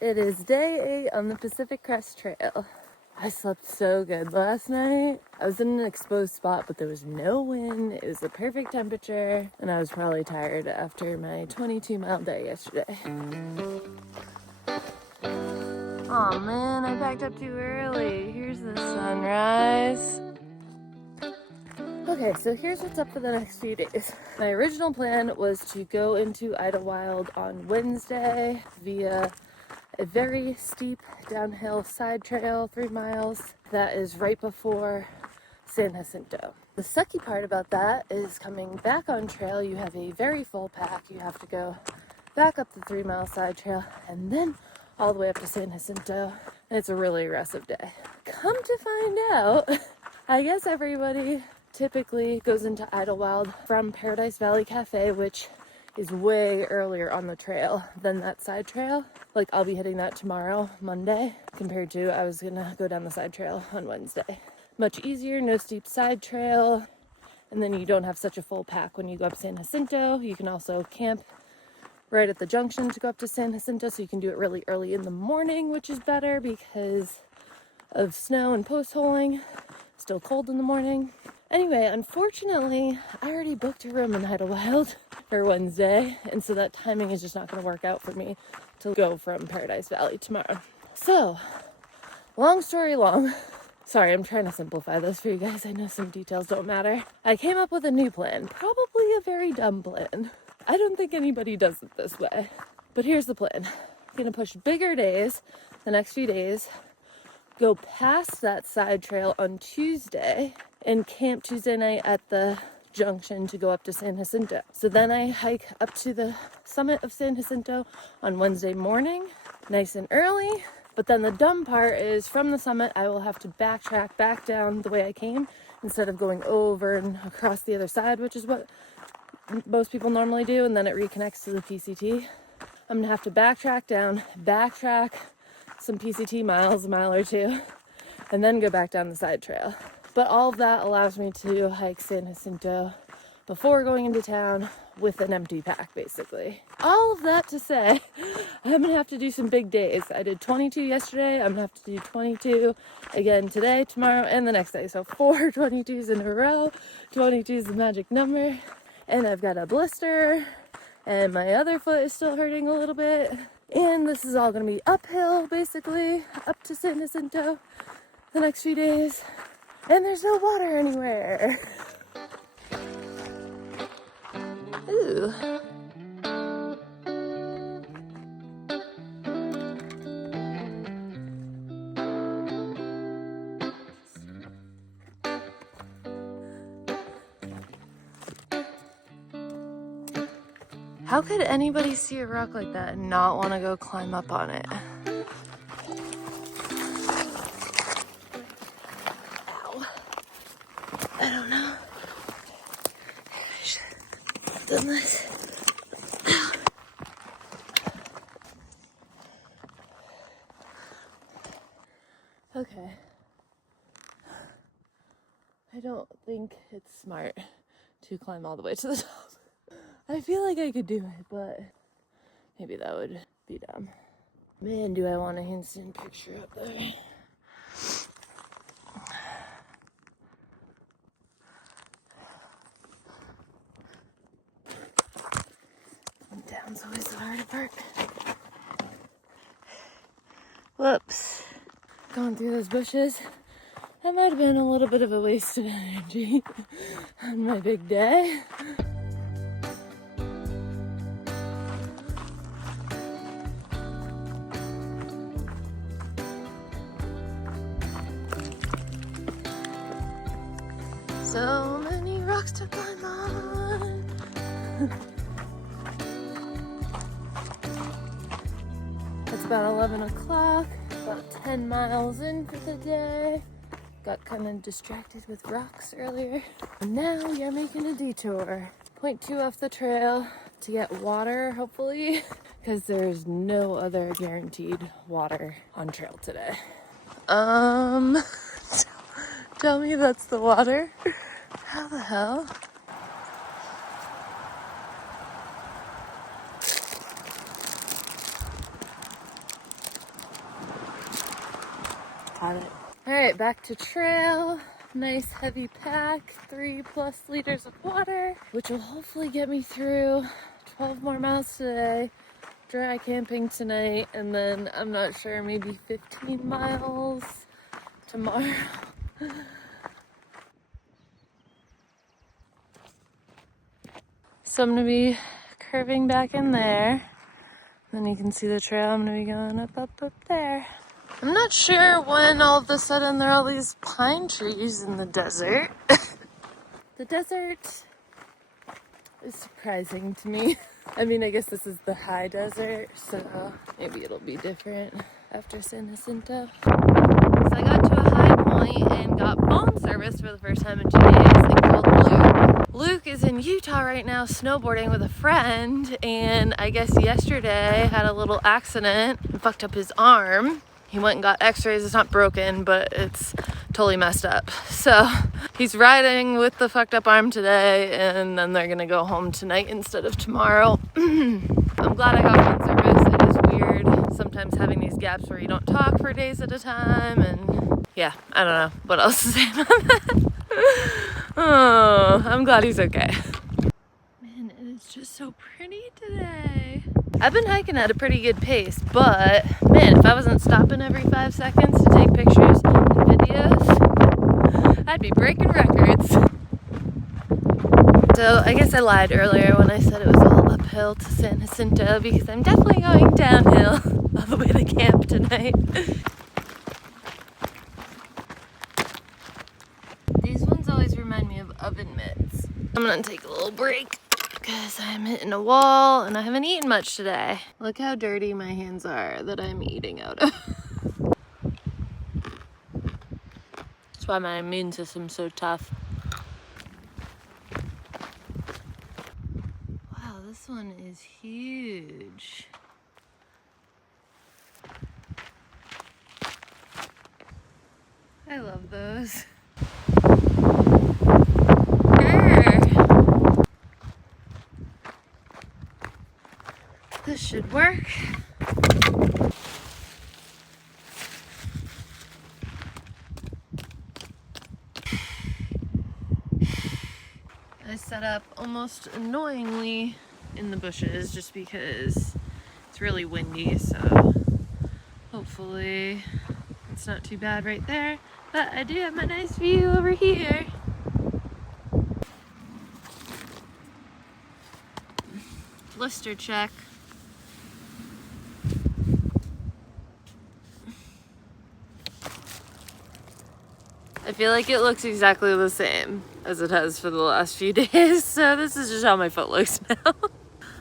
It is day 8 on the Pacific Crest Trail. I slept so good last night. I was in an exposed spot, but there was no wind. It was the perfect temperature, and I was probably tired after my 22-mile day yesterday. Aw man, I packed up too early. Here's the sunrise. Okay, so here's what's up for the next few days. My original plan was to go into Idlewild on Wednesday via a very steep downhill side trail, 3 miles, that is right before San Jacinto. The sucky part about that is coming back on trail, you have a very full pack. You have to go back up the 3 mile side trail and then all the way up to San Jacinto. And it's a really aggressive day. Come to find out, I guess everybody typically goes into Idlewild from Paradise Valley Cafe, which is way earlier on the trail than that side trail. Like, I'll be hitting that tomorrow, Monday, compared to I was gonna go down the side trail on Wednesday. Much easier, no steep side trail, and then you don't have such a full pack when you go up San Jacinto. You can also camp right at the junction to go up to San Jacinto, so you can do it really early in the morning, which is better because of snow and post-holing. Still cold in the morning. Anyway, unfortunately, I already booked a room in Idlewild for Wednesday, and so that timing is just not going to work out for me to go from Paradise Valley tomorrow. So, long story long. Sorry, I'm trying to simplify this for you guys. I know some details don't matter. I came up with a new plan, probably a very dumb plan. I don't think anybody does it this way, but here's the plan. I'm going to push bigger days the next few days, go past that side trail on Tuesday, and camp Tuesday night at the junction to go up to San Jacinto. So then I hike up to the summit of San Jacinto on Wednesday morning, nice and early. But then the dumb part is from the summit, I will have to backtrack back down the way I came instead of going over and across the other side, which is what most people normally do, and then it reconnects to the PCT. I'm gonna have to backtrack down, backtrack some PCT miles, a mile or two, and then go back down the side trail. But all of that allows me to hike San Jacinto before going into town with an empty pack, basically. All of that to say, I'm gonna have to do some big days. I did 22 yesterday, I'm gonna have to do 22 again today, tomorrow, and the next day. So 4 22s in a row. 22 is the magic number. And I've got a blister, and my other foot is still hurting a little bit. And this is all gonna be uphill, basically, up to San Jacinto the next few days. And there's no water anywhere. Ooh. How could anybody see a rock like that and not want to go climb up on it? Ow. I don't know. I should have done this. Ow. Okay. I don't think it's smart to climb all the way to the top. I feel like I could do it, but maybe that would be dumb. Man, do I want an instant picture up there. Down's always the hard part. Whoops. Going through those bushes. That might have been a little bit of a waste of energy on my big day. So many rocks to climb on. It's about 11 o'clock, about 10 miles in for the day. Got kind of distracted with rocks earlier. And now we are making a detour. 0.2 off the trail to get water, hopefully, because there's no other guaranteed water on trail today. Tell me that's the water. How the hell? Got it. All right, back to trail. Nice heavy pack, 3+ liters of water, which will hopefully get me through 12 more miles today. Dry camping tonight, and then I'm not sure, maybe 15 miles tomorrow. So I'm gonna be curving back in there. Then you can see the trail. I'm gonna be going up there. I'm not sure when all of a sudden there are all these pine trees in the desert. The desert is surprising to me. I mean, I guess this is the high desert, so maybe it'll be different after San Jacinto. So I got to a high point and got phone service for the first time in 2 days and called Luke. Luke is in Utah right now snowboarding with a friend, and I guess yesterday had a little accident and fucked up his arm. He went and got x-rays. It's not broken, but it's totally messed up. So he's riding with the fucked up arm today, and then they're gonna go home tonight instead of tomorrow. I'm glad I got phone service. It is weird sometimes having these gaps where you don't talk for days at a time, and yeah, I don't know what else to say about that. Oh, I'm glad he's okay. Man, it is just so pretty today. I've been hiking at a pretty good pace, but man, if I wasn't stopping every 5 seconds to take pictures and videos, I'd be breaking records. So I guess I lied earlier when I said it was all uphill to San Jacinto, because I'm definitely going downhill all the way to camp tonight. These ones always remind me of oven mitts. I'm gonna take a little break because I'm hitting a wall and I haven't eaten much today. Look how dirty my hands are that I'm eating out of. That's why my immune system's so tough. Wow, this one is huge. I love those. This should work. I set up almost annoyingly in the bushes just because it's really windy, so hopefully it's not too bad right there. But I do have my nice view over here. Blister check. I feel like it looks exactly the same as it has for the last few days, so this is just how my foot looks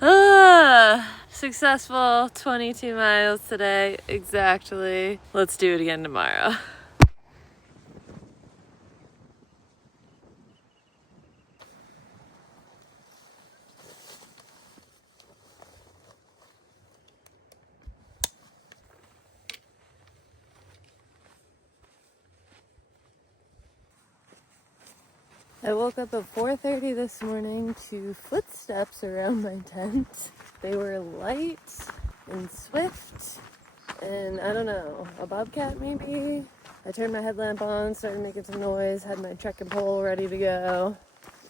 now. Successful 22 miles today, exactly. Let's do it again tomorrow. I woke up at 4:30 this morning to footsteps around my tent. They were light and swift, and I don't know, a bobcat maybe? I turned my headlamp on, started making some noise, had my trekking pole ready to go.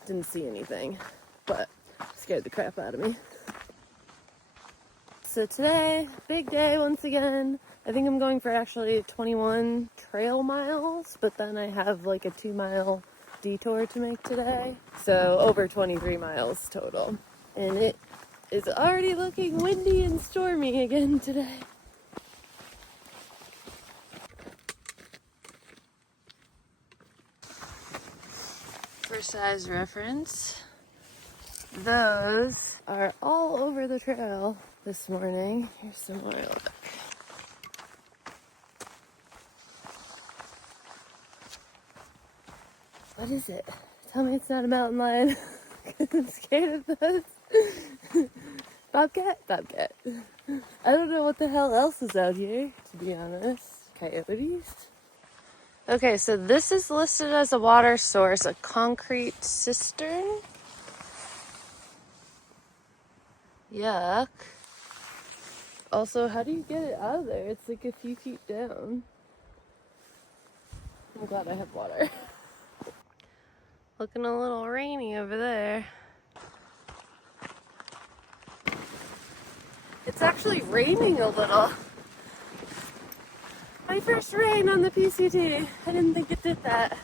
Didn't see anything, but scared the crap out of me. So today, big day once again. I think I'm going for actually 21 trail miles, but then I have like a 2-mile detour to make today. So over 23 miles total. And it is already looking windy and stormy again today. For size reference, those are all over the trail this morning. Here's some more. What is it? Tell me it's not a mountain lion. I'm scared of those. Bobcat? Bobcat. I don't know what the hell else is out here, to be honest. Coyotes? Okay, so this is listed as a water source, a concrete cistern. Yuck. Also, how do you get it out of there? It's like a few feet down. I'm glad I have water. Looking a little rainy over there. It's actually raining a little. My first rain on the PCT. I didn't think it did that.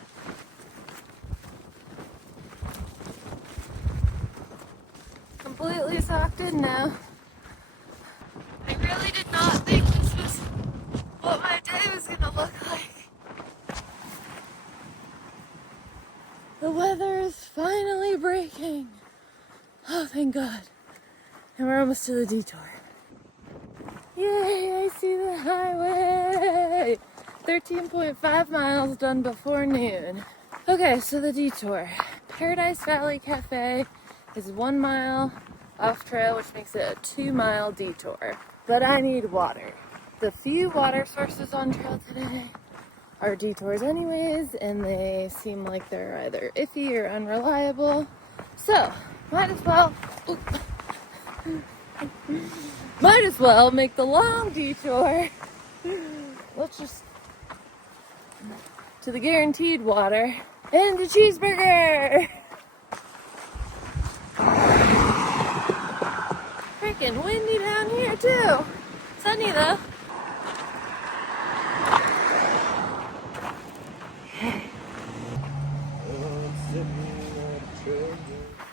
Completely socked in now. I really did not think this was what my day was gonna look like. The weather is finally breaking. Oh, thank God. And we're almost to the detour. Yay, I see the highway. 13.5 miles done before noon. Okay, so the detour. Paradise Valley Cafe is 1 mile off trail, which makes it a 2-mile detour. But I need water. The few water sources on trail today are detours anyways, and they seem like they're either iffy or unreliable. So, might as well make the long detour. Let's just to the guaranteed water and a cheeseburger. Freaking windy down here too. Sunny though.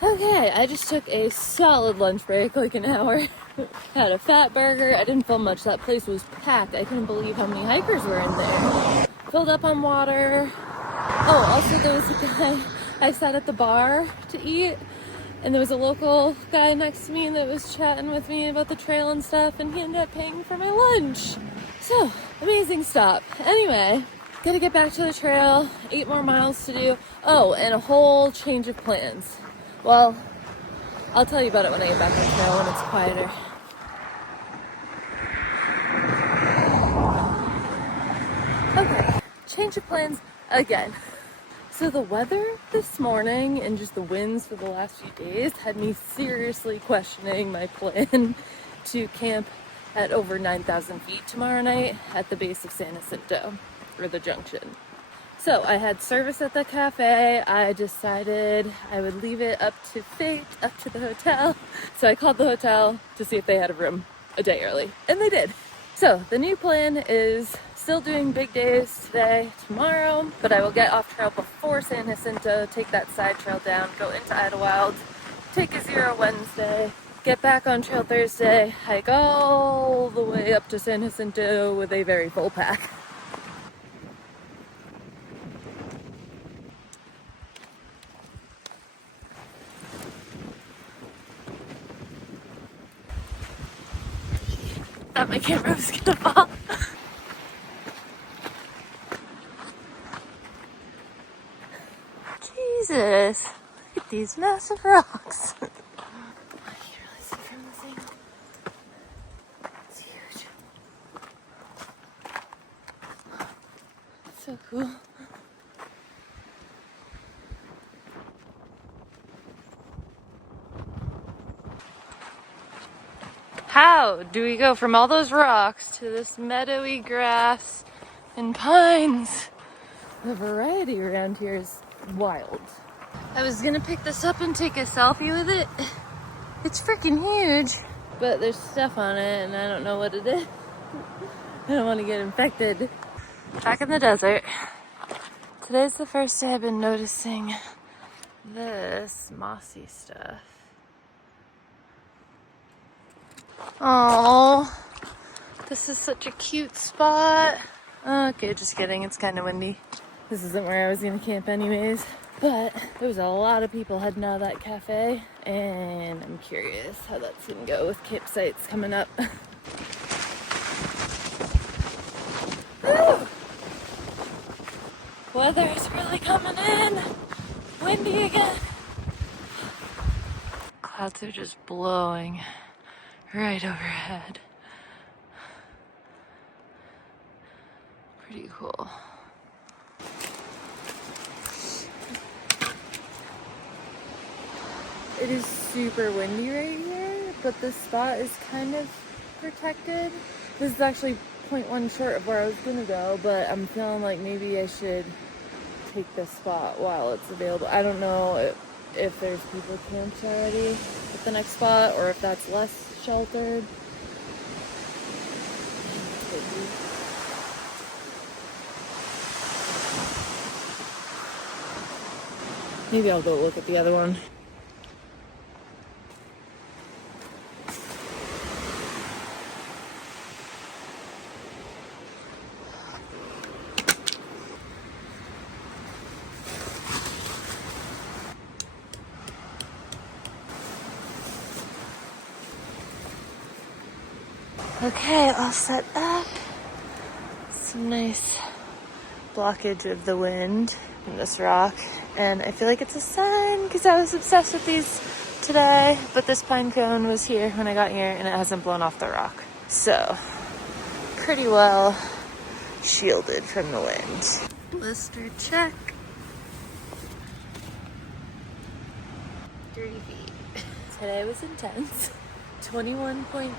Okay, I just took a solid lunch break, like an hour. Had a fat burger. I didn't film much. That place was packed. I couldn't believe how many hikers were in there. Filled up on water. Oh, also there was a guy, I sat at the bar to eat, and there was a local guy next to me that was chatting with me about the trail and stuff, and he ended up paying for my lunch. So, amazing stop. Anyway, gotta get back to the trail. 8 more miles to do. Oh, and a whole change of plans. Well, I'll tell you about it when I get back on the trail when it's quieter. Okay, change of plans again. So the weather this morning and just the winds for the last few days had me seriously questioning my plan to camp at over 9,000 feet tomorrow night at the base of San Jacinto, or the junction. So I had service at the cafe. I decided I would leave it up to fate, up to the hotel. So I called the hotel to see if they had a room a day early, and they did. So the new plan is still doing big days today, tomorrow, but I will get off trail before San Jacinto, take that side trail down, go into Idlewild, take a 0 Wednesday, get back on trail Thursday, hike all the way up to San Jacinto with a very full pack. Thought my camera was gonna fall. Jesus, look at these massive rocks. I can really see from this angle. It's huge. It's so cool. How do we go from all those rocks to this meadowy grass and pines? The variety around here is wild. I was gonna pick this up and take a selfie with it. It's freaking huge. But there's stuff on it and I don't know what it is. I don't want to get infected. Back in the desert. Today's the first day I've been noticing this mossy stuff. Oh, this is such a cute spot. Okay, just kidding. It's kind of windy. This isn't where I was gonna camp anyways. But there was a lot of people heading out of that cafe, and I'm curious how that's gonna go with campsites coming up. Woo! Weather is really coming in. Windy again. Clouds are just blowing right overhead. Pretty cool. It is super windy right here, but this spot is kind of protected. This is actually 0.1 short of where I was gonna go, but I'm feeling like maybe I should take this spot while it's available. I don't know if there's people camped already at the next spot or if that's less sheltered. Maybe I'll go look at the other one. Okay, all set up. Some nice blockage of the wind in this rock. And I feel like it's a sign because I was obsessed with these today. But this pine cone was here when I got here and it hasn't blown off the rock. So, pretty well shielded from the wind. Blister check. 30 feet. Today was intense. 21.3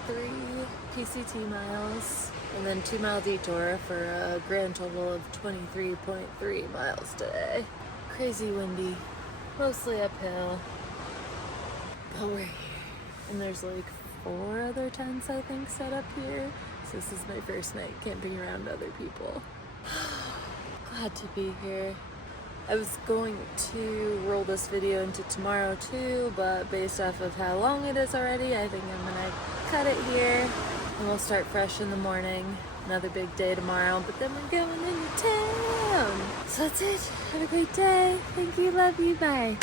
PCT miles, and then 2-mile detour for a grand total of 23.3 miles today. Crazy windy, mostly uphill, but we're here. And there's like 4 other tents, I think, set up here. So this is my first night camping around other people. Glad to be here. I was going to roll this video into tomorrow too, but based off of how long it is already, I think I'm gonna cut it here and we'll start fresh in the morning. Another big day tomorrow, but then we're going into town. So that's it. Have a great day. Thank you. Love you. Bye.